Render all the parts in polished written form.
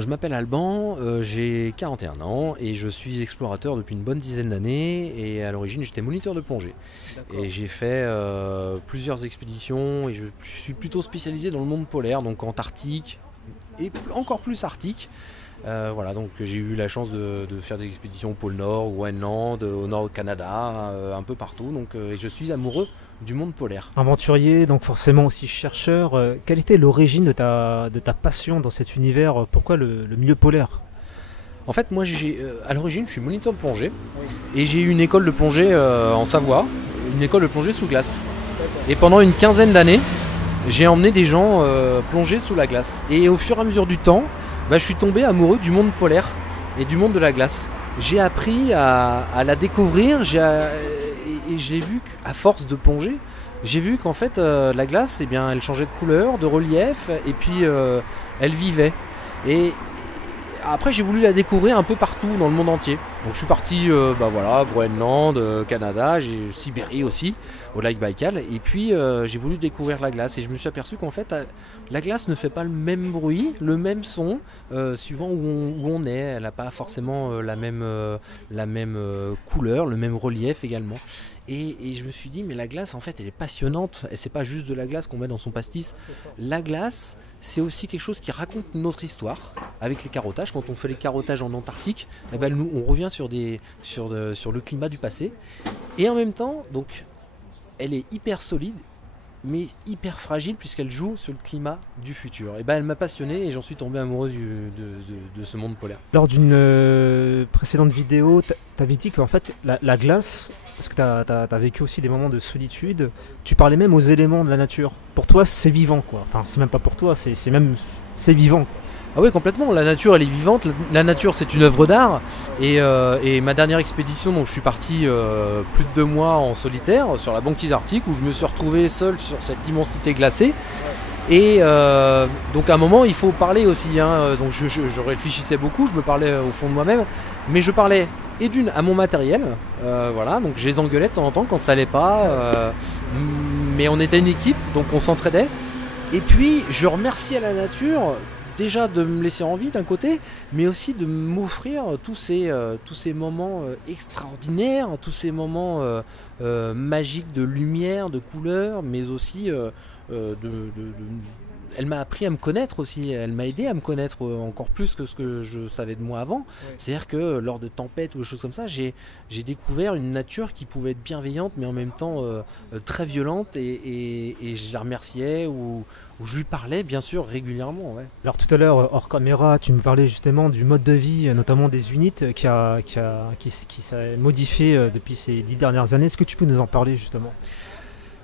je m'appelle Alban, j'ai 41 ans et je suis explorateur depuis une bonne dizaine d'années et à l'origine j'étais moniteur de plongée. Et j'ai fait plusieurs expéditions et je suis plutôt spécialisé dans le monde polaire, donc Antarctique et encore plus Arctique. Voilà, donc j'ai eu la chance de faire des expéditions au pôle Nord, au Groenland, au nord du Canada, un peu partout. Donc et je suis amoureux du monde polaire. Aventurier, donc forcément aussi chercheur. Quelle était l'origine de ta passion dans cet univers? Pourquoi le milieu polaire? En fait, moi, à l'origine, je suis moniteur de plongée et j'ai eu une école de plongée en Savoie, une école de plongée sous glace. Et pendant une quinzaine d'années, j'ai emmené des gens plonger sous la glace. Et au fur et à mesure du temps, je suis tombé amoureux du monde polaire et du monde de la glace. J'ai appris à la découvrir et je l'ai vu qu'à force de plonger, j'ai vu qu'en fait la glace, eh bien, elle changeait de couleur, de relief et puis elle vivait. Et après j'ai voulu la découvrir un peu partout dans le monde entier. Donc je suis parti voilà, Groenland, Canada, Sibérie aussi, au lac Baïkal. Et puis j'ai voulu découvrir la glace et je me suis aperçu qu'en fait la glace ne fait pas le même bruit, le même son, suivant où on est. Elle n'a pas forcément la même couleur, le même relief également. Et je me suis dit, mais la glace en fait elle est passionnante. Et c'est pas juste de la glace qu'on met dans son pastis. La glace, c'est aussi quelque chose qui raconte notre histoire avec les carottages. Quand on fait les carottages en Antarctique, eh ben, nous, on revient sur le climat du passé. Et en même temps, donc, elle est hyper solide, mais hyper fragile puisqu'elle joue sur le climat du futur. Et ben, elle m'a passionné et j'en suis tombé amoureux de ce monde polaire. Lors d'une précédente vidéo, tu avais dit qu'en fait la glace, parce que tu as vécu aussi des moments de solitude, tu parlais même aux éléments de la nature. Pour toi, c'est vivant, quoi. Enfin, c'est même pas pour toi, c'est vivant, quoi. Ah oui, complètement, la nature elle est vivante, la nature c'est une œuvre d'art et ma dernière expédition, donc je suis parti plus de 2 mois en solitaire sur la banquise arctique où je me suis retrouvé seul sur cette immensité glacée et donc à un moment il faut parler aussi, hein, donc je réfléchissais beaucoup, je me parlais au fond de moi-même, mais je parlais et d'une à mon matériel, voilà, donc je les engueulais de temps en temps quand ça allait pas, mais on était une équipe donc on s'entraidait et puis je remerciais la nature. Déjà de me laisser en vie d'un côté, mais aussi de m'offrir tous ces moments extraordinaires, tous ces moments magiques de lumière, de couleurs, mais aussi elle m'a appris à me connaître aussi, elle m'a aidé à me connaître encore plus que ce que je savais de moi avant. Ouais. C'est-à-dire que lors de tempêtes ou des choses comme ça, j'ai découvert une nature qui pouvait être bienveillante, mais en même temps très violente, et je la remerciais ou je lui parlais bien sûr régulièrement. Ouais. Alors tout à l'heure, hors caméra, tu me parlais justement du mode de vie, notamment des unités qui s'est modifié depuis ces 10 dernières années. Est-ce que tu peux nous en parler justement?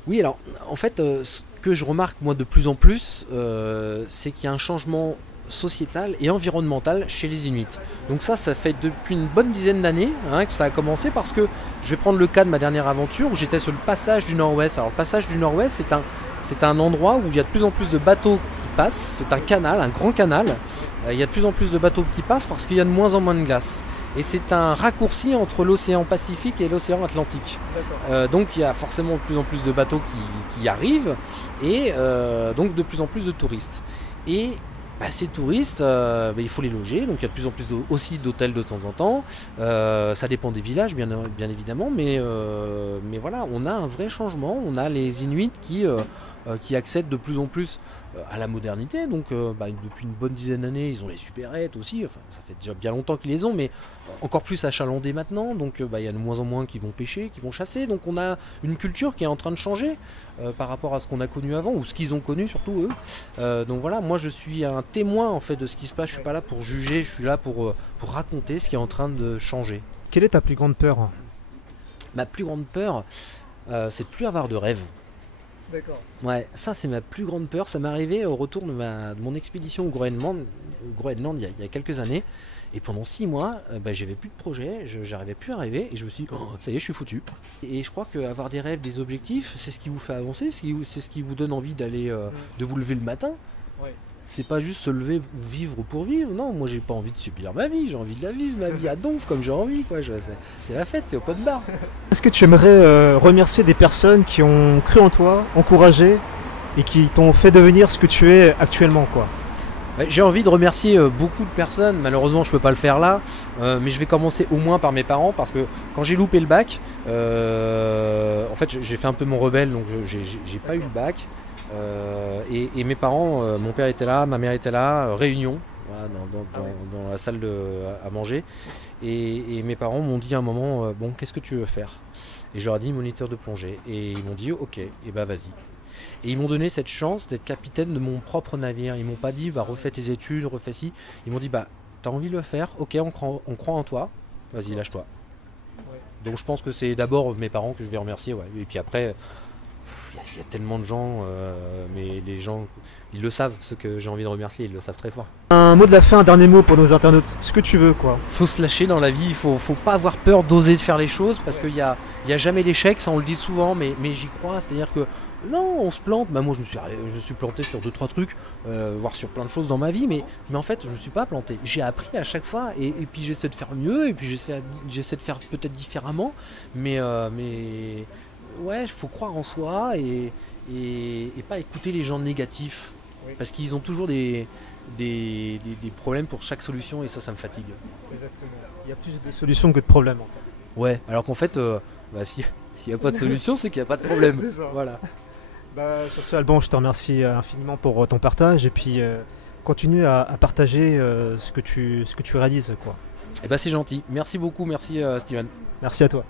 Oui, alors en fait, ce que je remarque moi de plus en plus, c'est qu'il y a un changement sociétal et environnemental chez les Inuits. Donc ça fait depuis une bonne dizaine d'années que ça a commencé, parce que je vais prendre le cas de ma dernière aventure où j'étais sur le passage du Nord-Ouest. Alors le passage du Nord-Ouest, c'est un endroit où il y a de plus en plus de bateaux qui passent. C'est un canal, un grand canal. Il y a de plus en plus de bateaux qui passent parce qu'il y a de moins en moins de glace. Et c'est un raccourci entre l'océan Pacifique et l'océan Atlantique. Donc il y a forcément de plus en plus de bateaux qui arrivent et donc de plus en plus de touristes. Et ces touristes, il faut les loger, donc il y a de plus en plus aussi d'hôtels de temps en temps. Ça dépend des villages bien évidemment, mais voilà, on a un vrai changement. On a les Inuits qui accèdent de plus en plus à la modernité. Donc depuis une bonne dizaine d'années, ils ont les supérettes aussi. Enfin, ça fait déjà bien longtemps qu'ils les ont, mais encore plus achalandés maintenant. Donc il y a de moins en moins qui vont pêcher, qui vont chasser. Donc on a une culture qui est en train de changer par rapport à ce qu'on a connu avant, ou ce qu'ils ont connu surtout eux. Donc voilà, moi je suis un témoin en fait de ce qui se passe. Je suis pas là pour juger, je suis là pour raconter ce qui est en train de changer. Quelle est ta plus grande peur? Ma plus grande peur, c'est de plus avoir de rêve. D'accord. Ouais, ça c'est ma plus grande peur. Ça m'est arrivé au retour de mon expédition au Groenland il y a quelques années. Et pendant 6 mois, j'avais plus de projet, j'arrivais plus à rêver et je me suis dit, ça y est, je suis foutu. Et je crois qu'avoir des rêves, des objectifs, c'est ce qui vous fait avancer, c'est ce qui vous donne envie d'aller, de vous lever le matin. Ouais. C'est pas juste se lever ou vivre pour vivre. Non, moi j'ai pas envie de subir ma vie, j'ai envie de la vivre, ma vie à donf comme j'ai envie, quoi. C'est la fête, c'est open bar. Est-ce que tu aimerais remercier des personnes qui ont cru en toi, encouragé et qui t'ont fait devenir ce que tu es actuellement, quoi? J'ai envie de remercier beaucoup de personnes, malheureusement je peux pas le faire là, mais je vais commencer au moins par mes parents parce que quand j'ai loupé le bac, en fait j'ai fait un peu mon rebelle donc j'ai pas eu le bac et mes parents, mon père était là, ma mère était là, réunion voilà, dans la salle à manger et mes parents m'ont dit à un moment bon qu'est-ce que tu veux faire? Et je leur ai dit moniteur de plongée et ils m'ont dit ok et bah vas-y. Et ils m'ont donné cette chance d'être capitaine de mon propre navire. Ils m'ont pas dit bah refais tes études, refais ci. Ils m'ont dit bah t'as envie de le faire, ok on croit en toi, vas-y lâche-toi. Ouais. Donc je pense que c'est d'abord mes parents que je vais remercier, ouais. Et puis après, il y a tellement de gens, mais les gens, ils le savent, ceux que j'ai envie de remercier, ils le savent très fort. Un mot de la fin, un dernier mot pour nos internautes, ce que tu veux quoi. Faut se lâcher dans la vie, faut pas avoir peur d'oser de faire les choses parce qu'il y a jamais d'échec, ça on le dit souvent, mais j'y crois, c'est-à-dire que non, on se plante, bah moi je me suis planté sur 2-3 trucs, voire sur plein de choses dans ma vie, mais en fait je me suis pas planté, j'ai appris à chaque fois et puis j'essaie de faire mieux et puis j'essaie de faire peut-être différemment, mais ouais, il faut croire en soi et pas écouter les gens négatifs parce qu'ils ont toujours des problèmes pour chaque solution et ça me fatigue. Exactement. Il y a plus de solutions que de problèmes en fait. Ouais, alors qu'en fait, s'il n'y a pas de solution, c'est qu'il n'y a pas de problème. C'est ça. Voilà. Sur ce, Alban, je te remercie infiniment pour ton partage et puis continue à partager ce que tu réalises quoi. Et bah c'est gentil. Merci beaucoup, merci Steven. Merci à toi.